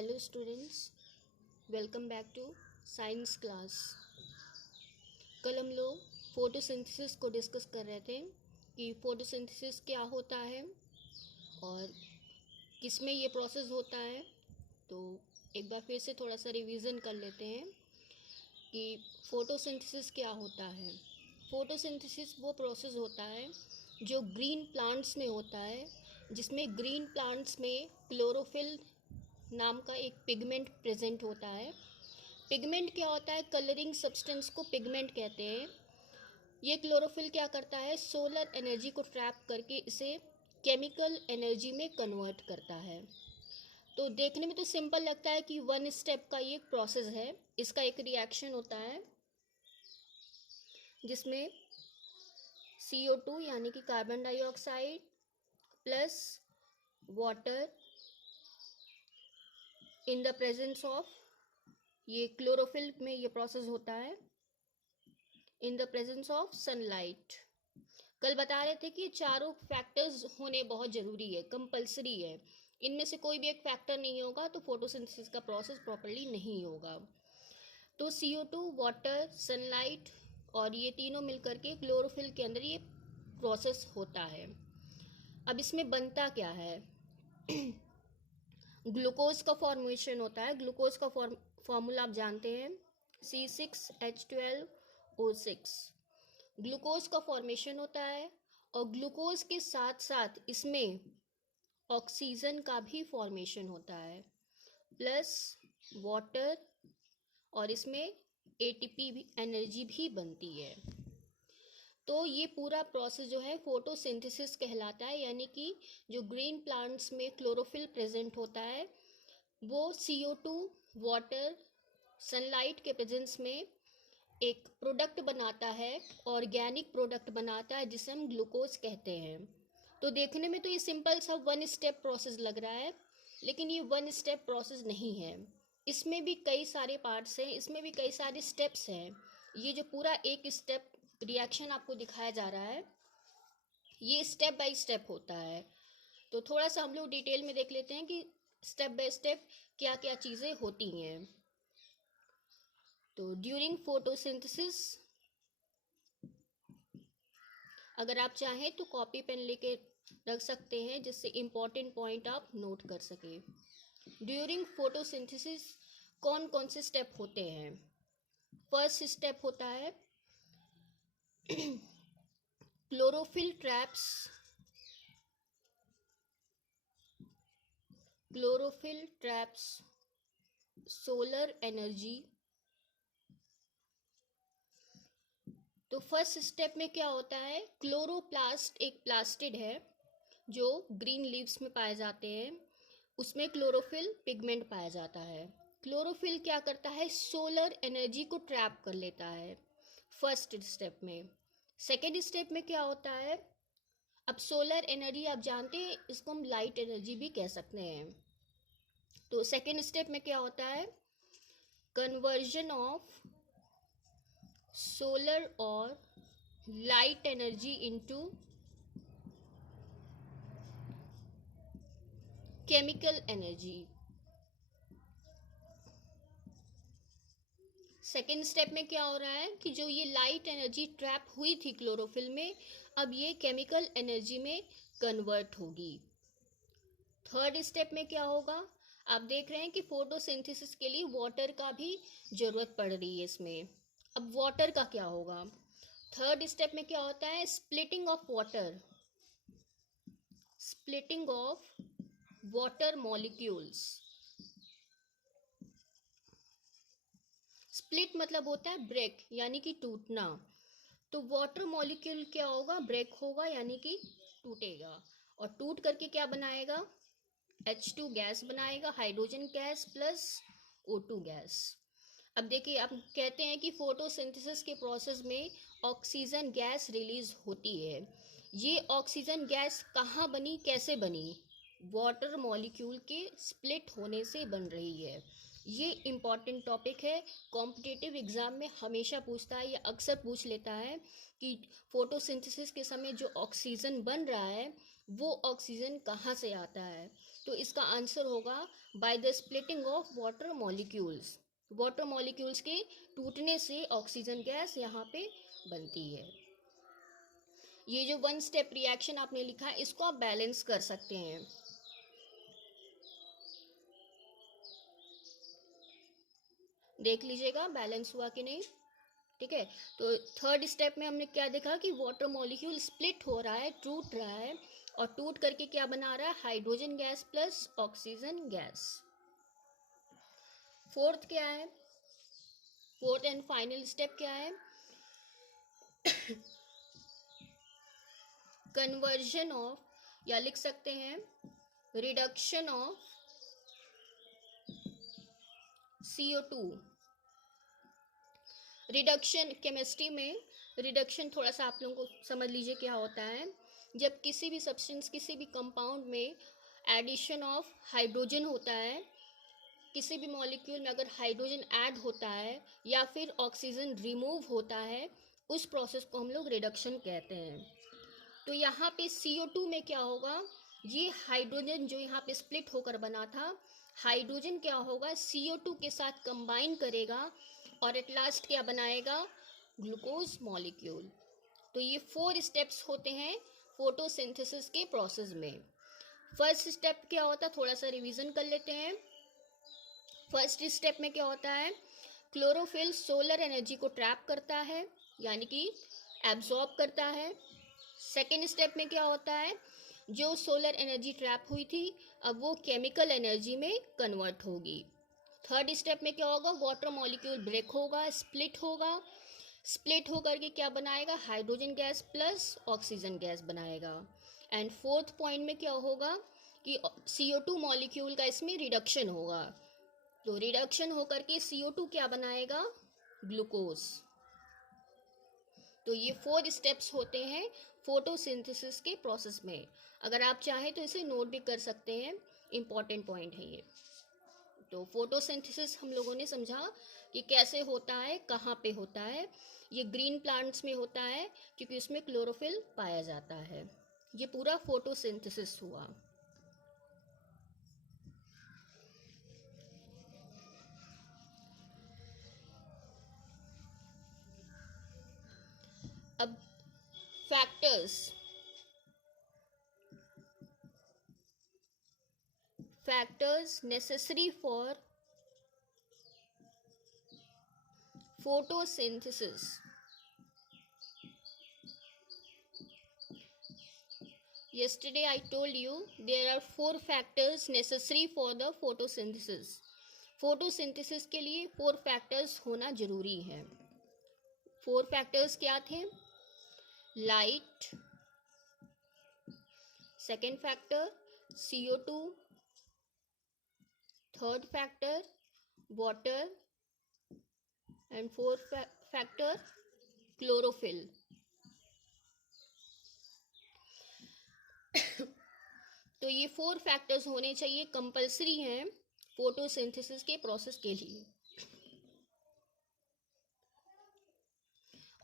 Hello students, welcome back to science class. कल हम लोग फोटोसिंथेसिस को डिस्कस कर रहे थे कि फोटोसिंथेसिस क्या होता है और किस में ये प्रोसेस होता है। तो एक बार फिर से थोड़ा सा रिवीजन कर लेते हैं कि फोटोसिंथेसिस क्या होता है। फोटोसिंथेसिस वो प्रोसेस होता है जो ग्रीन प्लांट्स में होता है, जिसमें ग्रीन प्लांट्स में क्लोरोफिल नाम का एक पिगमेंट प्रेजेंट होता है। पिगमेंट क्या होता है? कलरिंग सब्सटेंस को पिगमेंट कहते हैं। ये क्लोरोफिल क्या करता है? सोलर एनर्जी को ट्रैप करके इसे केमिकल एनर्जी में कन्वर्ट करता है। तो देखने में तो सिंपल लगता है कि वन स्टेप का ये प्रोसेस है। इसका एक रिएक्शन होता है जिसमें CO2 यानी कि carbon dioxide plus water in the presence of, ये क्लोरोफिल में ये प्रोसेस होता है in the presence of sunlight. कल बता रहे थे कि चारों फैक्टर्स होने बहुत ज़रूरी है, कंपलसरी है। इनमें से कोई भी एक फैक्टर नहीं होगा तो फोटोसिंथेसिस का प्रोसेस प्रॉपर्ली नहीं होगा। तो CO2, वाटर, सनलाइट और ये तीनों मिलकर के क्लोरोफिल के अंदर ये प्रोसेस होता है। अब इसमें बनता क्या है? ग्लूकोज का फॉर्मेशन होता है। ग्लूकोज का फॉर्मूला आप जानते हैं, C6H12O6। ग्लूकोज का फॉर्मेशन होता है और ग्लूकोज के साथ साथ इसमें ऑक्सीजन का भी फॉर्मेशन होता है प्लस वाटर, और इसमें ATP भी, एनर्जी भी बनती है। तो ये पूरा प्रोसेस जो है फोटोसिंथेसिस कहलाता है, यानी कि जो ग्रीन प्लांट्स में क्लोरोफिल प्रेजेंट होता है वो CO2, वाटर, सनलाइट के प्रेजेंस में एक प्रोडक्ट बनाता है, ऑर्गेनिक प्रोडक्ट बनाता है जिसे हम ग्लूकोज कहते हैं। तो देखने में तो ये सिंपल सा वन स्टेप प्रोसेस लग रहा है, लेकिन ये वन स्टेप प्रोसेस नहीं है। इसमें भी कई सारे पार्ट्स हैं, इसमें भी कई सारे स्टेप्स हैं। ये जो पूरा एक स्टेप रिएक्शन आपको दिखाया जा रहा है ये स्टेप बाय स्टेप होता है। तो थोड़ा सा हम लोग डिटेल में देख लेते हैं कि स्टेप बाय स्टेप क्या क्या चीज़ें होती हैं। तो ड्यूरिंग फोटोसिंथेसिस, अगर आप चाहें तो कॉपी पेन लेके रख सकते हैं जिससे इम्पोर्टेंट पॉइंट आप नोट कर सके। ड्यूरिंग फोटोसिंथेसिस कौन कौन से स्टेप होते हैं? फर्स्ट स्टेप होता है क्लोरोफिल ट्रैप्स सोलर एनर्जी। तो फर्स्ट स्टेप में क्या होता है? क्लोरोप्लास्ट एक प्लास्टिड है जो ग्रीन लीव्स में पाए जाते हैं, उसमें क्लोरोफिल पिगमेंट पाया जाता है। क्लोरोफिल क्या करता है? सोलर एनर्जी को ट्रैप कर लेता है फर्स्ट स्टेप में। सेकेंड स्टेप में क्या होता है? अब सोलर एनर्जी आप जानते हैं, इसको हम लाइट एनर्जी भी कह सकते हैं। तो सेकेंड स्टेप में क्या होता है? कन्वर्जन ऑफ सोलर और light energy into chemical energy. Second step में क्या हो रहा है कि जो ये लाइट एनर्जी ट्रैप हुई थी क्लोरोफिल में, अब ये केमिकल एनर्जी में कन्वर्ट होगी। थर्ड स्टेप में क्या होगा? आप देख रहे हैं कि फोटोसिंथेसिस के लिए वाटर का भी जरूरत पड़ रही है इसमें। अब वाटर का क्या होगा? थर्ड स्टेप में क्या होता है? Splitting of water molecules. Split मतलब होता है ब्रेक, यानी कि टूटना। तो वाटर मॉलिक्यूल क्या होगा? ब्रेक होगा, यानी कि टूटेगा, और टूट करके क्या बनाएगा? H2 गैस बनाएगा, hydrogen gas plus O2 gas. अब देखिए, आप कहते हैं कि फोटोसिंथेसिस के प्रोसेस में ऑक्सीजन गैस रिलीज होती है। ये ऑक्सीजन गैस कहाँ बनी, कैसे बनी? वाटर मॉलिक्यूल के स्प्लिट होने से बन रही है। ये इम्पॉर्टेंट टॉपिक है, कॉम्पिटिटिव एग्जाम में हमेशा पूछता है या अक्सर पूछ लेता है कि फोटोसिंथेसिस के समय जो ऑक्सीजन बन रहा है वो ऑक्सीजन कहाँ से आता है। तो इसका आंसर होगा by the splitting of water molecules. Water molecules के टूटने से ऑक्सीजन गैस यहाँ पे बनती है। ये जो वन स्टेप रिएक्शन आपने लिखा है इसको आप बैलेंस कर सकते हैं। देख लीजिएगा बैलेंस हुआ कि नहीं। ठीक है, तो थर्ड स्टेप में हमने क्या देखा कि वाटर मॉलिक्यूल स्प्लिट हो रहा है, टूट रहा है, और टूट करके क्या बना रहा है, hydrogen gas plus oxygen gas. Fourth क्या है, फोर्थ एंड फाइनल स्टेप क्या है, कन्वर्जन ऑफ, या लिख सकते हैं reduction of CO2। Reduction chemistry में रिडक्शन थोड़ा सा आप लोगों को समझ लीजिए क्या होता है। जब किसी भी सब्सटेंस, किसी भी कंपाउंड में एडिशन ऑफ हाइड्रोजन होता है, किसी भी मॉलिक्यूल में अगर हाइड्रोजन ऐड होता है या फिर ऑक्सीजन रिमूव होता है, उस प्रोसेस को हम लोग रिडक्शन कहते हैं। तो यहाँ पे CO2 में क्या होगा, ये हाइड्रोजन जो यहाँ पे स्प्लिट होकर बना था, हाइड्रोजन क्या होगा, CO2 के साथ कंबाइन करेगा और एट लास्ट क्या बनाएगा, ग्लूकोज मॉलिक्यूल। तो ये 4 स्टेप्स होते हैं फोटोसिंथेसिस के प्रोसेस में। फर्स्ट स्टेप क्या होता है, थोड़ा सा रिवीजन कर लेते हैं। फर्स्ट स्टेप में क्या होता है, क्लोरोफिल सोलर एनर्जी को ट्रैप करता है, यानी कि एब्जॉर्ब करता है। सेकेंड स्टेप में क्या होता है, जो सोलर एनर्जी ट्रैप हुई थी अब वो केमिकल एनर्जी में कन्वर्ट होगी। थर्ड स्टेप में क्या होगा, वाटर मॉलिक्यूल ब्रेक होगा, स्प्लिट होगा, स्प्लिट होकर के क्या बनाएगा, hydrogen gas plus oxygen gas बनाएगा। एंड फोर्थ पॉइंट में क्या होगा कि CO2 मॉलिक्यूल का इसमें रिडक्शन होगा। तो रिडक्शन होकर के CO2 क्या बनाएगा, ग्लूकोज। तो ये 4 स्टेप्स होते हैं फोटोसिंथेसिस के प्रोसेस में। अगर आप चाहें तो इसे नोट भी कर सकते हैं, इम्पॉर्टेंट पॉइंट है ये। तो फोटोसिंथेसिस हम लोगों ने समझा कि कैसे होता है, कहाँ पे होता है। ये ग्रीन प्लांट्स में होता है क्योंकि उसमें क्लोरोफिल पाया जाता है। ये पूरा फोटोसिंथेसिस हुआ। अब factors necessary for photosynthesis। Yesterday I told you there are 4 factors necessary for the photosynthesis। photosynthesis के लिए 4 factors होना जरूरी है। 4 factors क्या थे, light, second factor CO2, third factor water, and fourth factor chlorophyll. तो ये 4 फैक्टर्स होने चाहिए, कंपलसरी हैं फोटोसिंथेसिस के प्रोसेस के लिए।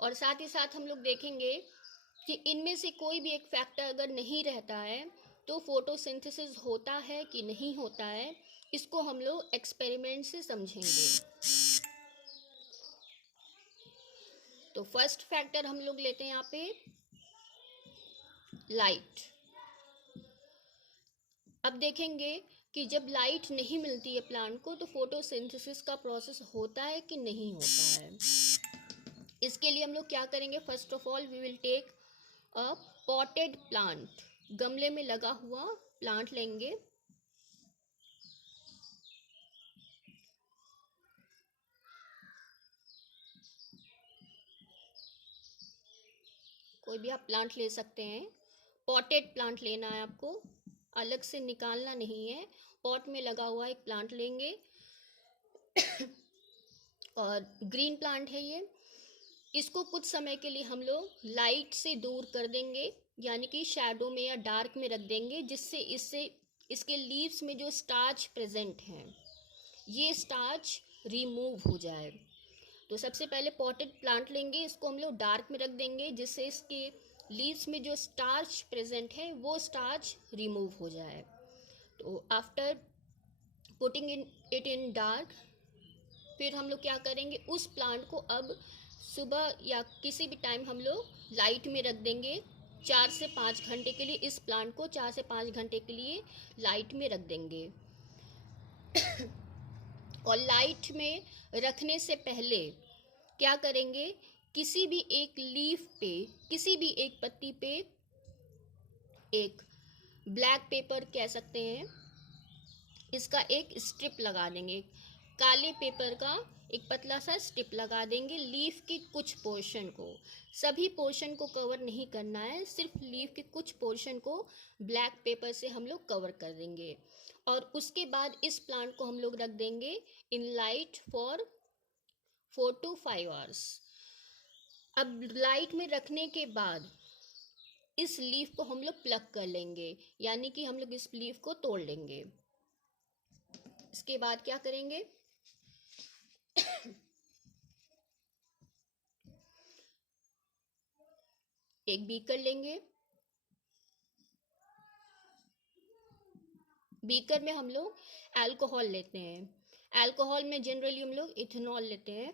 और साथ ही साथ हम लोग देखेंगे कि इनमें से कोई भी एक फैक्टर अगर नहीं रहता है तो फोटोसिंथेसिस होता है कि नहीं होता है, इसको हम लोग एक्सपेरिमेंट से समझेंगे। तो फर्स्ट फैक्टर हम लोग लेते हैं यहाँ पे लाइट। अब देखेंगे कि जब लाइट नहीं मिलती है प्लांट को तो फोटोसिंथेसिस का प्रोसेस होता है कि नहीं होता है। इसके लिए हम लोग क्या करेंगे, first of all we will take a potted plant, गमले में लगा हुआ प्लांट लेंगे। कोई भी आप प्लांट ले सकते हैं, पॉटेड प्लांट लेना है आपको, अलग से निकालना नहीं है। पॉट में लगा हुआ एक प्लांट लेंगे और ग्रीन प्लांट है ये। इसको कुछ समय के लिए हम लोग लाइट से दूर कर देंगे, यानी कि शैडो में या डार्क में रख देंगे, जिससे इसके लीव्स में जो स्टार्च प्रेजेंट हैं ये स्टार्च रिमूव हो जाए। तो सबसे पहले पॉटेड प्लांट लेंगे, इसको हम लोग डार्क में रख देंगे जिससे इसके लीव्स में जो स्टार्च प्रेजेंट है वो स्टार्च रिमूव हो जाए। तो after putting it in dark, फिर हम लोग क्या करेंगे, उस प्लांट को अब सुबह या किसी भी टाइम हम लोग लाइट में रख देंगे 4 से 5 घंटे के लिए। इस प्लांट को 4 से 5 घंटे के लिए लाइट में रख देंगे। और लाइट में रखने से पहले क्या करेंगे, किसी भी एक लीफ पे, किसी भी एक पत्ती पे एक ब्लैक पेपर कह सकते हैं, इसका एक स्ट्रिप लगा देंगे। काले पेपर का एक पतला सा स्ट्रिप लगा देंगे लीफ की कुछ पोर्शन को। सभी पोर्शन को कवर नहीं करना है, सिर्फ लीफ के कुछ पोर्शन को ब्लैक पेपर से हम लोग कवर कर देंगे। और उसके बाद इस प्लांट को हम लोग रख देंगे in light for 4 to 5 hours. अब लाइट में रखने के बाद इस लीफ को हम लोग प्लग कर लेंगे, यानी कि हम लोग इस लीफ को तोड़ लेंगे। इसके बाद क्या करेंगे, एक बीकर लेंगे। बीकर में हम लोग अल्कोहल लेते हैं। अल्कोहल में जनरली हम लोग इथेनॉल लेते हैं।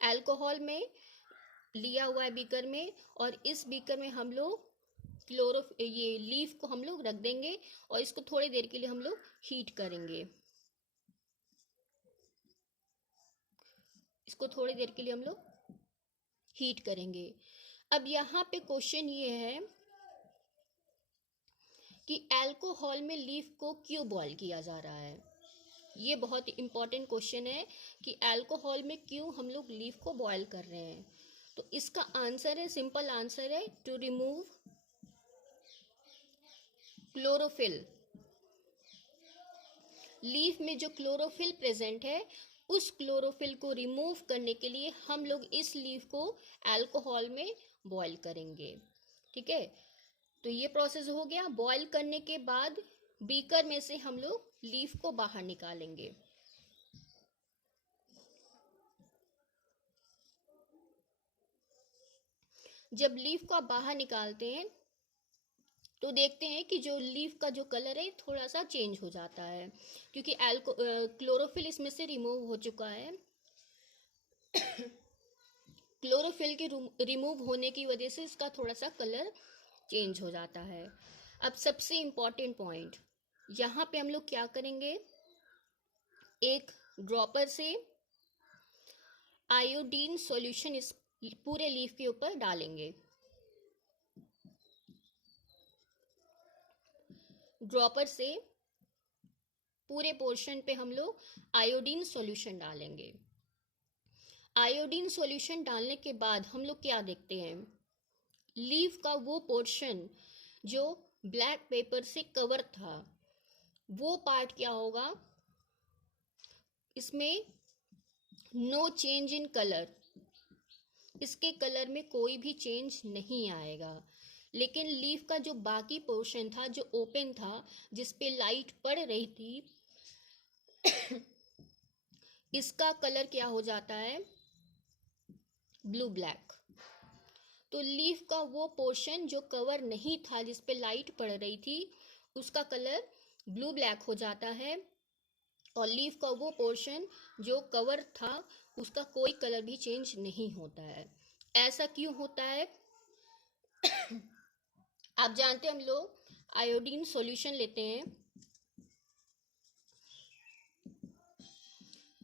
अल्कोहल में लिया हुआ है बीकर में, और इस बीकर में हम लोग ये लीफ को हम लोग रख देंगे और इसको थोड़ी देर के लिए हम लोग हीट करेंगे। इसको थोड़ी देर के लिए हम लोग हीट करेंगे। अब यहाँ पे क्वेश्चन ये है कि अल्कोहल में लीफ को क्यों बॉयल किया जा रहा है। ये बहुत इंपॉर्टेंट क्वेश्चन है कि अल्कोहल में क्यों हम लोग लीफ को बॉयल कर रहे हैं। तो इसका आंसर है, सिंपल आंसर है, टू रिमूव क्लोरोफिल। लीफ में जो क्लोरोफिल प्रेजेंट है, उस क्लोरोफिल को रिमूव करने के लिए हम लोग इस लीफ को अल्कोहल में बॉयल करेंगे। ठीक है, तो ये प्रोसेस हो गया। बॉयल करने के बाद बीकर में से हम लोग लीफ को बाहर निकालेंगे। जब लीफ को आप बाहर निकालते हैं तो देखते हैं कि जो लीफ का जो कलर है थोड़ा सा चेंज हो जाता है, क्योंकि क्लोरोफिल इसमें से रिमूव हो चुका है। क्लोरोफिल के रिमूव होने की वजह से इसका थोड़ा सा कलर चेंज हो जाता है। अब सबसे इम्पॉर्टेंट पॉइंट, यहाँ पे हम लोग क्या करेंगे, एक ड्रॉपर से आयोडीन सॉल्यूशन इस पूरे लीफ के ऊपर डालेंगे। ड्रॉपर से पूरे पोर्शन पे हम लोग आयोडीन सॉल्यूशन डालेंगे। आयोडीन सॉल्यूशन डालने के बाद हम लोग क्या देखते हैं, लीफ का वो पोर्शन जो ब्लैक पेपर से कवर था, वो पार्ट क्या होगा, इसमें नो चेंज इन कलर, इसके कलर में कोई भी चेंज नहीं आएगा। लेकिन लीफ का जो बाकी पोर्शन था, जो ओपन था, जिस पे लाइट पड़ रही थी, इसका कलर क्या हो जाता है, ब्लू ब्लैक। तो लीफ का वो पोर्शन जो कवर नहीं था, जिस पे लाइट पड़ रही थी, उसका कलर ब्लू ब्लैक हो जाता है। और लीफ का वो पोर्शन जो कवर था, उसका कोई कलर भी चेंज नहीं होता है। ऐसा क्यों होता है? आप जानते हैं, हम लोग आयोडीन सॉल्यूशन लेते हैं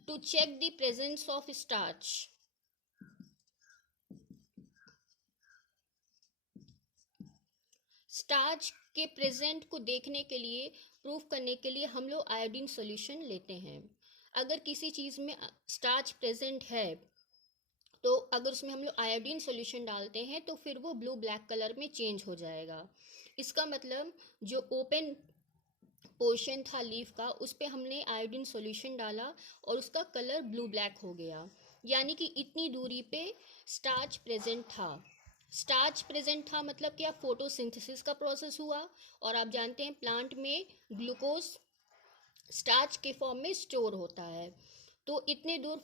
to check the presence of starch. Starch के प्रेजेंट को देखने के लिए, प्रूफ करने के लिए हम लोग आयोडीन सॉल्यूशन लेते हैं। अगर किसी चीज़ में स्टार्च प्रेजेंट है, तो अगर उसमें हम लोग आयोडीन सॉल्यूशन डालते हैं तो फिर वो ब्लू ब्लैक कलर में चेंज हो जाएगा। इसका मतलब जो ओपन पोर्शन था लीफ का, उस पर हमने आयोडीन सॉल्यूशन डाला और उसका कलर ब्लू ब्लैक हो गया, यानी कि इतनी दूरी पे स्टार्च प्रेजेंट था। स्टार्च प्रेजेंट था मतलब क्या, फोटोसिंथेसिस का प्रोसेस हुआ, और आप जानते हैं प्लांट में ग्लूकोज स्टार्च के फॉर्म में स्टोर होता है। तो इतने दूर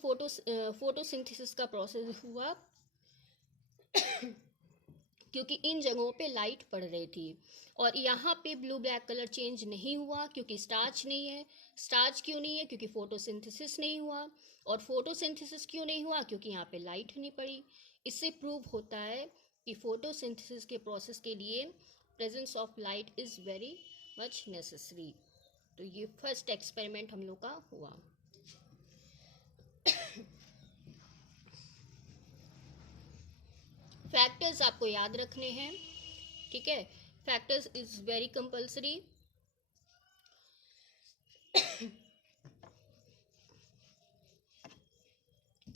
फोटोसिंथेसिस का प्रोसेस हुआ, क्योंकि इन जगहों पे लाइट पड़ रही थी। और यहाँ पे ब्लू ब्लैक कलर चेंज नहीं हुआ क्योंकि स्टार्च नहीं है। स्टार्च क्यों नहीं है? क्योंकि फोटोसिंथेसिस नहीं हुआ। और फोटोसिंथेसिस क्यों नहीं हुआ? क्योंकि यहाँ पे लाइट नहीं पड़ी। इससे प्रूव होता है कि फोटोसिंथेसिस के प्रोसेस के लिए presence of light is very much necessary. तो ये फर्स्ट एक्सपेरिमेंट हम लोग का हुआ। फैक्टर्स आपको याद रखने हैं, ठीक है। Factors is very compulsory.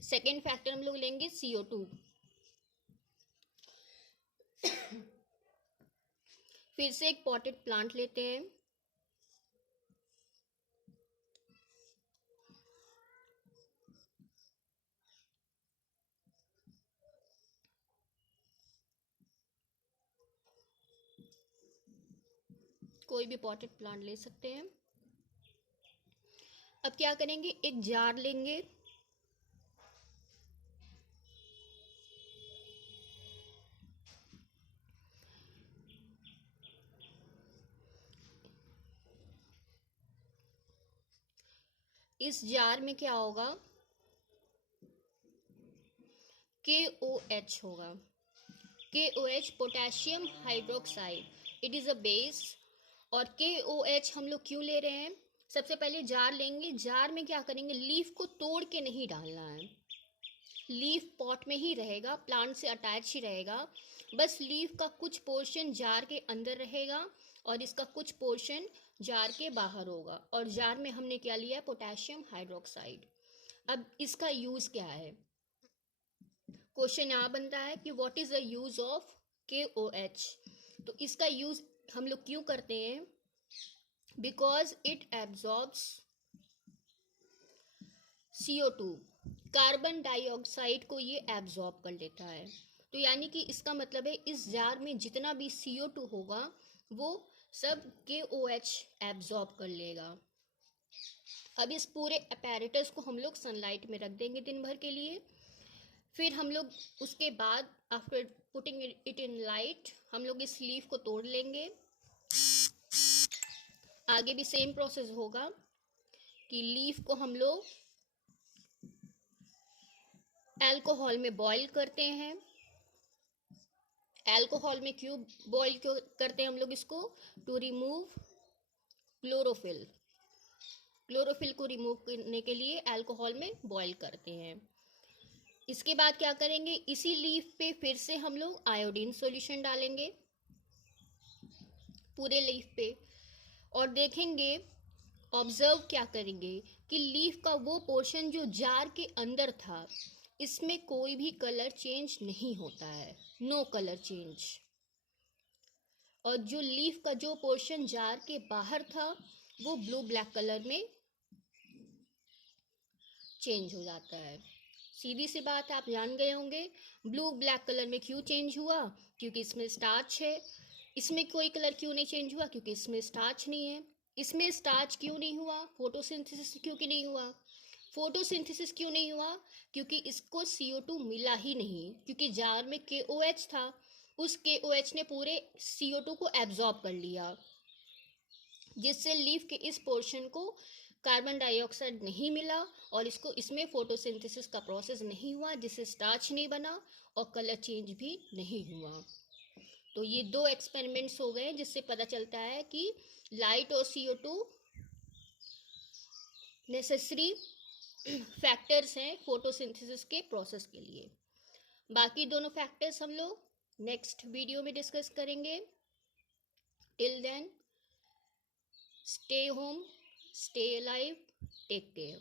Second factor हम लोग लेंगे CO2। फिर से एक पॉटेड प्लांट लेते हैं। कोई भी पॉटेड प्लांट ले सकते हैं। अब क्या करेंगे, एक जार लेंगे, इस जार में क्या होगा, KOH होगा। KOH potassium hydroxide, it is a base. और KOH हम लोग क्यों ले रहे हैं? सबसे पहले जार लेंगे, जार में क्या करेंगे, लीफ को तोड़ के नहीं डालना है। लीफ पॉट में ही रहेगा, प्लांट से अटैच ही रहेगा। बस लीफ का कुछ पोर्शन जार के अंदर रहेगा और इसका कुछ पोर्शन जार के बाहर होगा। और जार में हमने क्या लिया है, पोटेशियम हाइड्रोक्साइड। अब इसका यूज़ क्या है? क्वेश्चन यहाँ बनता है कि what is the use of KOH। तो इसका यूज़ हम लोग क्यों करते हैं? Because it absorbs CO2, carbon dioxide को ये एब्जॉर्ब कर लेता है। तो यानी कि इसका मतलब है इस जार में जितना भी CO2 होगा वो सब KOH एब्जॉर्ब कर लेगा। अब इस पूरे अपैरेटस को हम लोग सनलाइट में रख देंगे दिन भर के लिए। फिर हम लोग उसके बाद after putting it in light हम लोग इस लीफ को तोड़ लेंगे। आगे भी सेम प्रोसेस होगा कि लीफ को हम लोग अल्कोहल में बॉईल करते हैं। अल्कोहल में क्यों बॉईल क्यों करते हैं हम लोग इसको? To remove chlorophyll. क्लोरोफिल को रिमूव करने के लिए अल्कोहल में बॉईल करते हैं। इसके बाद क्या करेंगे, इसी लीफ पे फिर से हम लोग आयोडीन सॉल्यूशन डालेंगे पूरे लीफ पे। और देखेंगे, ऑब्जर्व क्या करेंगे कि लीफ का वो पोर्शन जो जार के अंदर था इसमें कोई भी कलर चेंज नहीं होता है, नो कलर चेंज। और जो लीफ का जो पोर्शन जार के बाहर था वो ब्लू ब्लैक कलर में चेंज हो जाता है। सीधी सी बात आप जान गए होंगे ब्लू ब्लैक कलर में क्यों चेंज हुआ, क्योंकि इसमें स्टार्च है। इसमें कोई कलर क्यों नहीं चेंज हुआ, क्योंकि इसमें स्टार्च नहीं है। इसमें स्टार्च क्यों नहीं हुआ, फोटोसिंथेसिस क्योंकि नहीं हुआ। फोटोसिंथेसिस क्यों नहीं हुआ, क्योंकि इसको CO2 मिला ही नहीं, क्योंकि जार में KOH था, उस KOH ने पूरे CO2 को एब्जॉर्ब कर लिया, जिससे लीफ के इस पोर्शन को कार्बन डाइऑक्साइड नहीं मिला और इसको इसमें फोटोसिंथेसिस का प्रोसेस नहीं हुआ, जिससे स्टार्च नहीं बना और कलर चेंज भी नहीं हुआ। तो ये दो एक्सपेरिमेंट्स हो गए जिससे पता चलता है कि लाइट और CO2 नेसेसरी फैक्टर्स हैं फोटोसिंथेसिस के प्रोसेस के लिए। बाकी दोनों फैक्टर्स हम लोग नेक्स्ट वीडियो में डिस्कस करेंगे। Till then, stay home, stay alive, take care.